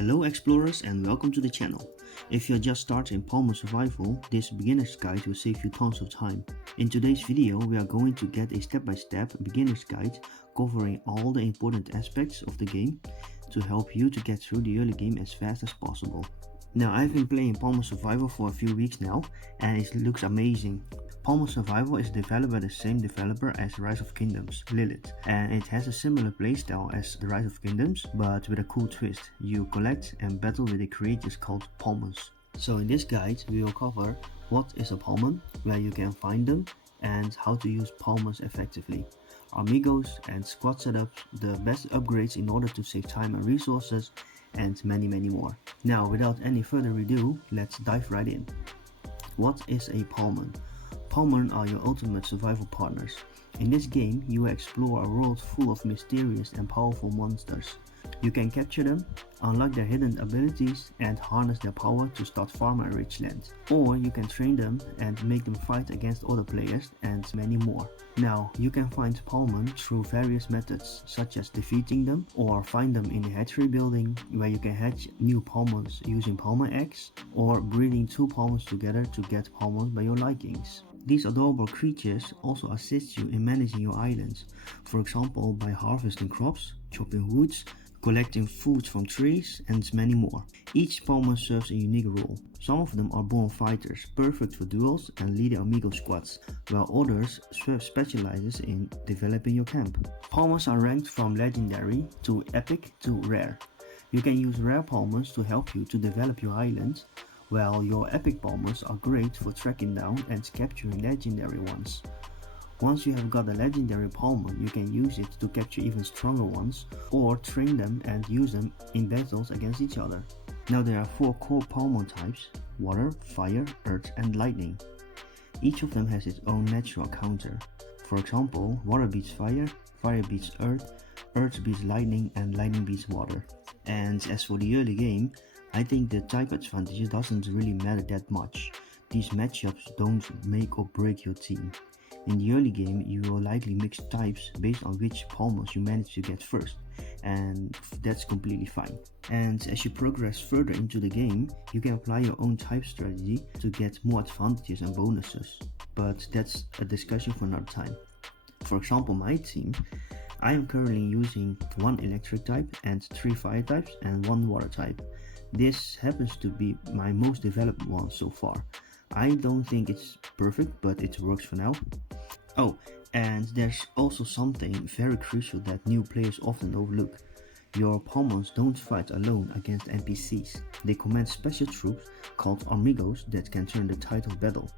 Hello explorers and welcome to the channel. If you're just starting Palmon Survival, this beginner's guide will save you tons of time. In today's video we are going to get a step-by-step beginner's guide covering all the important aspects of the game to help you to get through the early game as fast as possible. Now I've been playing Palmon Survival for a few weeks now and it looks amazing. Palmon Survival is developed by the same developer as Rise of Kingdoms, Lilith, and it has a similar playstyle as the Rise of Kingdoms, but with a cool twist. You collect and battle with the creatures called Palmons. So in this guide we will cover what is a Palmon, where you can find them, and how to use Palmons effectively, Armigos and squad setups, the best upgrades in order to save time and resources, and many more. Now without any further ado, let's dive right in. What is a Palmon? Palmon are your ultimate survival partners. In this game, you explore a world full of mysterious and powerful monsters. You can capture them, unlock their hidden abilities, and harness their power to start farming a rich land. Or you can train them and make them fight against other players, and many more. Now, you can find Palmon through various methods, such as defeating them, or find them in the hatchery building, where you can hatch new Palmons using Palmon eggs, or breeding two Palmons together to get Palmons by your likings. These adorable creatures also assist you in managing your islands, for example by harvesting crops, chopping woods, collecting food from trees, and many more. Each Palmon serves a unique role. Some of them are born fighters, perfect for duels and leading Amigo squads, while others specializes in developing your camp. Palmons are ranked from legendary to epic to rare. You can use rare Palmons to help you to develop your island, while your epic Palmons are great for tracking down and capturing legendary ones. Once you have got a legendary Palmon, you can use it to capture even stronger ones, or train them and use them in battles against each other. Now there are 4 core Palmon types: water, fire, earth and lightning. Each of them has its own natural counter. For example, water beats fire, fire beats earth, earth beats lightning, and lightning beats water. And as for the early game, I think the type advantage doesn't really matter that much. These matchups don't make or break your team. In the early game, you will likely mix types based on which Palmons you manage to get first, and that's completely fine. And as you progress further into the game, you can apply your own type strategy to get more advantages and bonuses, but that's a discussion for another time. For example, my team, I am currently using 1 electric type and 3 fire types and 1 water type. This happens to be my most developed one so far. I don't think it's perfect, but it works for now. Oh, and there's also something very crucial that new players often overlook. Your Palmons don't fight alone against NPCs. They command special troops called Armigos that can turn the tide of battle.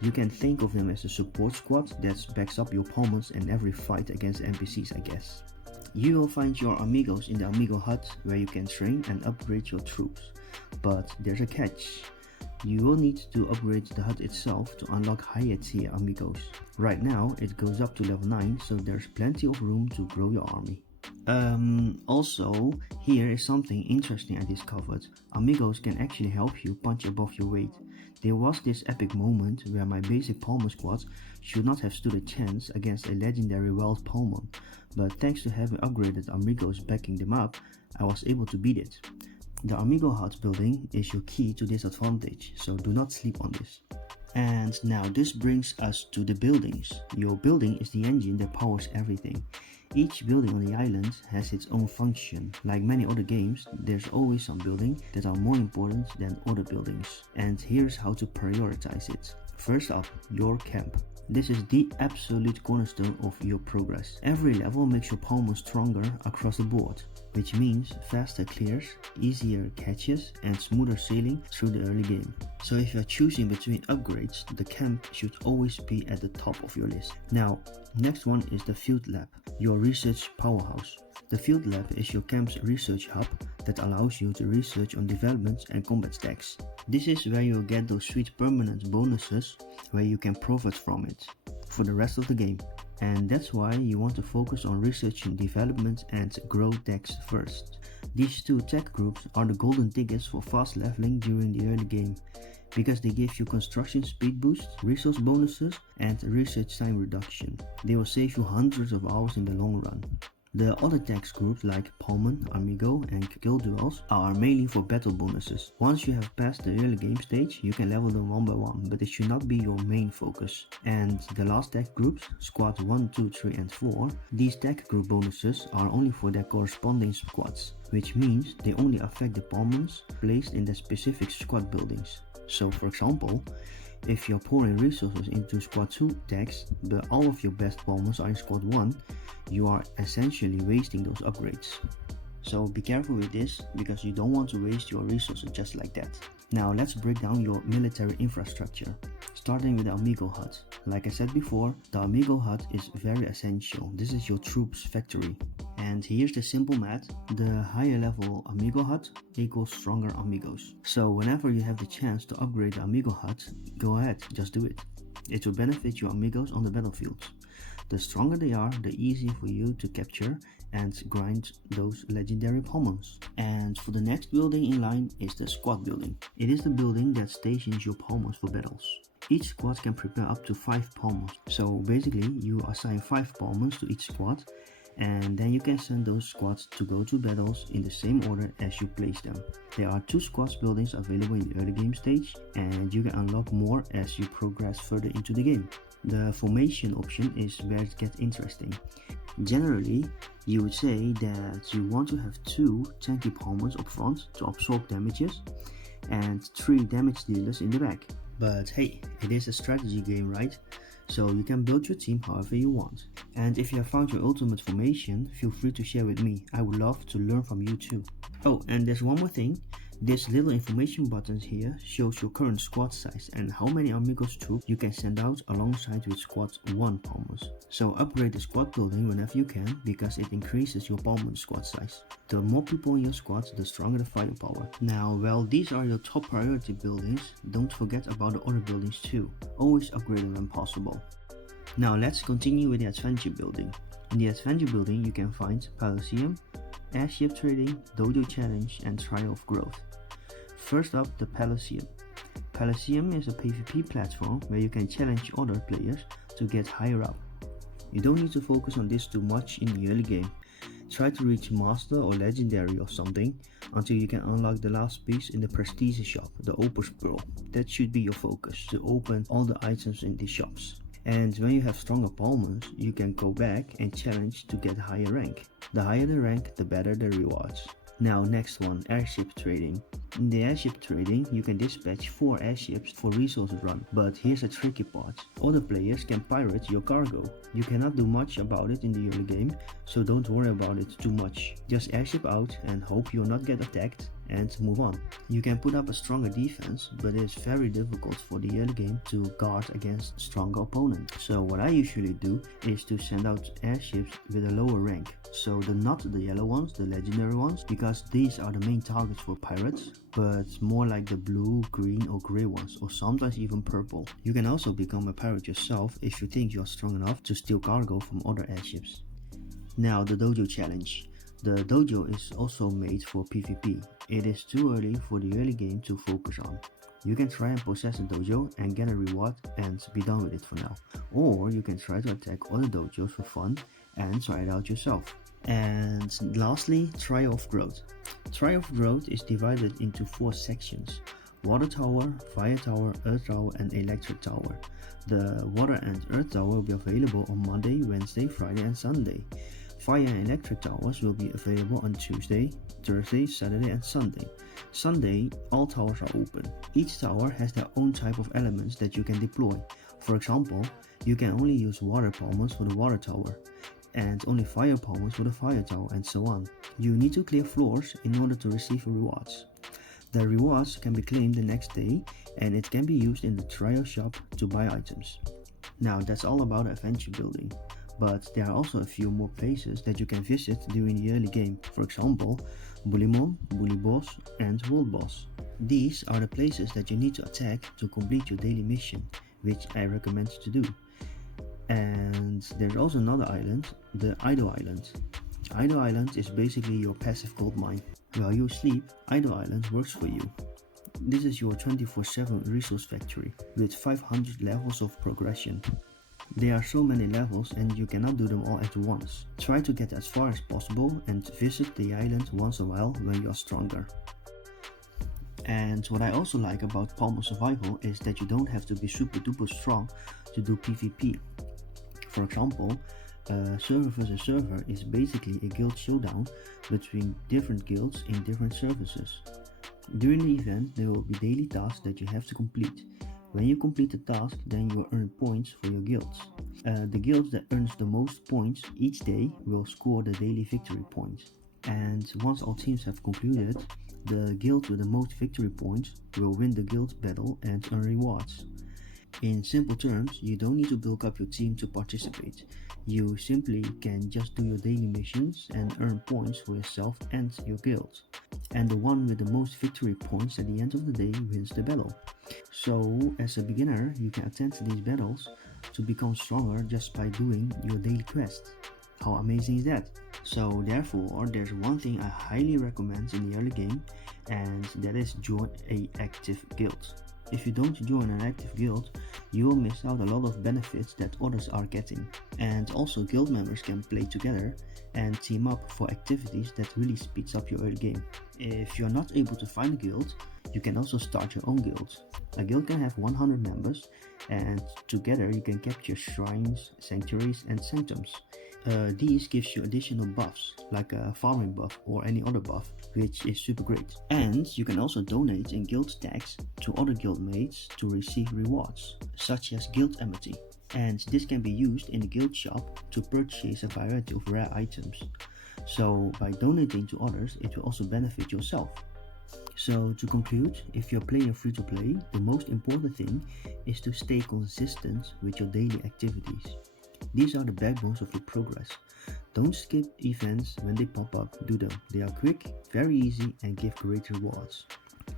You can think of them as a support squad that backs up your Palmons in every fight against NPCs, I guess. You will find your Armigos in the Amigo hut, where you can train and upgrade your troops. But there's a catch. You will need to upgrade the hut itself to unlock higher tier Armigos. Right now it goes up to level 9, so there's plenty of room to grow your army. Also, here is something interesting I discovered. Armigos can actually help you punch above your weight. There was this epic moment where my basic Palmon squad should not have stood a chance against a legendary wild Palmon, but thanks to having upgraded Armigos backing them up, I was able to beat it. The Amigo hut building is your key to this advantage, so do not sleep on this. And now this brings us to the buildings. Your building is the engine that powers everything. Each building on the island has its own function. Like many other games, there's always some buildings that are more important than other buildings. And here's how to prioritize it. First up, your camp. This is the absolute cornerstone of your progress. Every level makes your Palmon stronger across the board, which means faster clears, easier catches, and smoother sailing through the early game. So if you're choosing between upgrades, the camp should always be at the top of your list. Now, next one is the field lab, your research powerhouse. The field lab is your camp's research hub that allows you to research on developments and combat stacks. This is where you'll get those sweet permanent bonuses where you can profit from it for the rest of the game. And that's why you want to focus on researching development and grow decks first. These 2 tech groups are the golden tickets for fast leveling during the early game, because they give you construction speed boost, resource bonuses, and research time reduction. They will save you hundreds of hours in the long run. The other tax groups like Palmon, Armigo and guild duels are mainly for battle bonuses. Once you have passed the early game stage, you can level them one by one, but it should not be your main focus. And the last tech groups, squad 1, 2, 3 and 4, these tech group bonuses are only for their corresponding squads, which means they only affect the Palmons placed in the specific squad buildings. So for example, if you're pouring resources into squad 2 tags, but all of your best Palmons are in squad 1, you are essentially wasting those upgrades. So be careful with this, because you don't want to waste your resources just like that. Now let's break down your military infrastructure, starting with the Amigo hut. Like I said before, the Amigo hut is very essential. This is your troops factory. And here's the simple math: the higher level Amigo hut equals stronger Amigos. So whenever you have the chance to upgrade the Amigo hut, go ahead, just do it. It will benefit your Amigos on the battlefield. The stronger they are, the easier for you to capture and grind those legendary Palmons. And for the next building in line is the squad building. It is the building that stations your Palmons for battles. Each squad can prepare up to 5 Palmons. So basically you assign 5 Palmons to each squad, and then you can send those squads to go to battles in the same order as you place them. There are 2 squads buildings available in the early game stage, and you can unlock more as you progress further into the game. The formation option is where it gets interesting. Generally, you would say that you want to have 2 tanky Palmons up front to absorb damages and 3 damage dealers in the back. But hey, it is a strategy game, right? So you can build your team however you want. And if you have found your ultimate formation, feel free to share with me. I would love to learn from you too. Oh, and there's one more thing. This little information button here shows your current squad size and how many Amigos troops you can send out alongside with squad 1 Palmons. So upgrade the squad building whenever you can, because it increases your Palmon squad size. The more people in your squad, the stronger the firepower. Now, while these are your top priority buildings, don't forget about the other buildings too. Always upgrade them when possible. Now let's continue with the adventure building. In the adventure building you can find Palocium, Airship Trading, Dojo Challenge and Trial of Growth. First up, the Palocium. Palocium is a PvP platform where you can challenge other players to get higher up. You don't need to focus on this too much in the early game. Try to reach Master or Legendary or something until you can unlock the last piece in the Prestige shop, the Opus Pearl. That should be your focus, to open all the items in these shops. And when you have stronger Palmons, you can go back and challenge to get higher rank. The higher the rank, the better the rewards. Now next one, Airship Trading. In the airship trading, you can dispatch 4 airships for resources run, but here's a tricky part. Other players can pirate your cargo. You cannot do much about it in the early game, so don't worry about it too much. Just airship out and hope you'll not get attacked and move on. You can put up a stronger defense, but it's very difficult for the early game to guard against stronger opponents. So what I usually do is to send out airships with a lower rank. So not the yellow ones, the legendary ones, because these are the main targets for pirates, but more like the blue, green or grey ones, or sometimes even purple. You can also become a pirate yourself if you think you are strong enough to steal cargo from other airships. Now the Dojo Challenge. The dojo is also made for PvP. It is too early for the early game to focus on. You can try and possess a dojo and get a reward and be done with it for now. Or you can try to attack other dojos for fun and try it out yourself. And lastly, Trial of Growth. Trial of Growth is divided into 4 sections: Water Tower, Fire Tower, Earth Tower and Electric Tower. The Water and Earth Tower will be available on Monday, Wednesday, Friday and Sunday. Fire and Electric Towers will be available on Tuesday, Thursday, Saturday and Sunday. Sunday, all towers are open. Each tower has their own type of elements that you can deploy. For example, you can only use water Palmons for the water tower, and only fire Palmons for the fire tower, and so on. You need to clear floors in order to receive rewards. The rewards can be claimed the next day, and it can be used in the trial shop to buy items. Now that's all about adventure building. But there are also a few more places that you can visit during the early game. For example, Bulimon, Bully Boss and World Boss. These are the places that you need to attack to complete your daily mission, which I recommend to do. And there's also another island, the Idle Island. Idle Island is basically your passive gold mine. While you sleep, Idle Island works for you. This is your 24/7 resource factory with 500 levels of progression. There are so many levels and you cannot do them all at once. Try to get as far as possible and visit the island once in a while when you are stronger. And what I also like about Palmon Survival is that you don't have to be super duper strong to do PvP. For example, server versus server is basically a guild showdown between different guilds in different services. During the event, there will be daily tasks that you have to complete. When you complete the task, then you will earn points for your guilds. The guild that earns the most points each day will score the daily victory points. And once all teams have concluded, the guild with the most victory points will win the guild battle and earn rewards. In simple terms, you don't need to build up your team to participate. You simply can just do your daily missions and earn points for yourself and your guild. And the one with the most victory points at the end of the day wins the battle. So, as a beginner, you can attend these battles to become stronger just by doing your daily quest. How amazing is that? So therefore, there's one thing I highly recommend in the early game, and that is join an active guild. If you don't join an active guild, you will miss out a lot of benefits that others are getting. And also guild members can play together and team up for activities that really speeds up your early game. If you're not able to find a guild, you can also start your own guild. A guild can have 100 members, and together you can capture shrines, sanctuaries and sanctums. These gives you additional buffs, like a farming buff or any other buff, which is super great. And you can also donate in guild tags to other guild mates to receive rewards, such as guild amity. And this can be used in the guild shop to purchase a variety of rare items. So by donating to others, it will also benefit yourself. So to conclude, if you're playing free to play, the most important thing is to stay consistent with your daily activities. These are the backbones of your progress. Don't skip events when they pop up, do them. They are quick, very easy and give great rewards.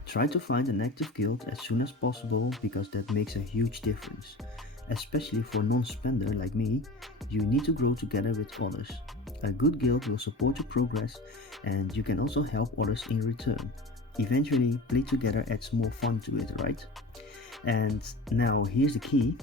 Try to find an active guild as soon as possible because that makes a huge difference. Especially for non-spender like me, you need to grow together with others. A good guild will support your progress and you can also help others in return. Eventually, play together adds more fun to it, right? And now here's the key.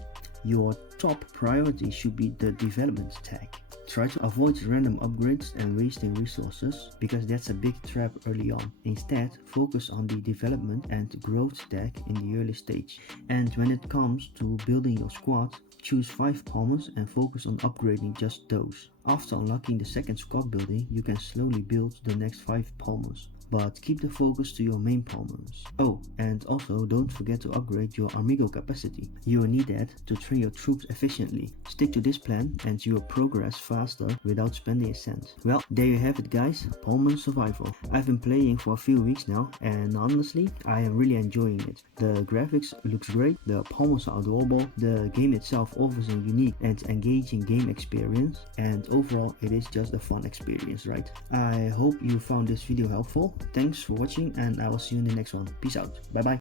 Your top priority should be the development tag. Try to avoid random upgrades and wasting resources because that's a big trap early on. Instead, focus on the development and growth tag in the early stage. And when it comes to building your squad, choose 5 Palmons and focus on upgrading just those. After unlocking the second squad building, you can slowly build the next 5 Palmons. But keep the focus to your main Palmons. Oh, and also don't forget to upgrade your Armigo capacity. You will need that to train your troops efficiently. Stick to this plan and you will progress faster without spending a cent. Well, there you have it guys, Palmon Survival. I've been playing for a few weeks now and honestly, I am really enjoying it. The graphics looks great, the Palmons are adorable, the game itself offers a unique and engaging game experience, and overall it is just a fun experience, right? I hope you found this video helpful. Thanks for watching and I will see you in the next one. Peace out. Bye bye.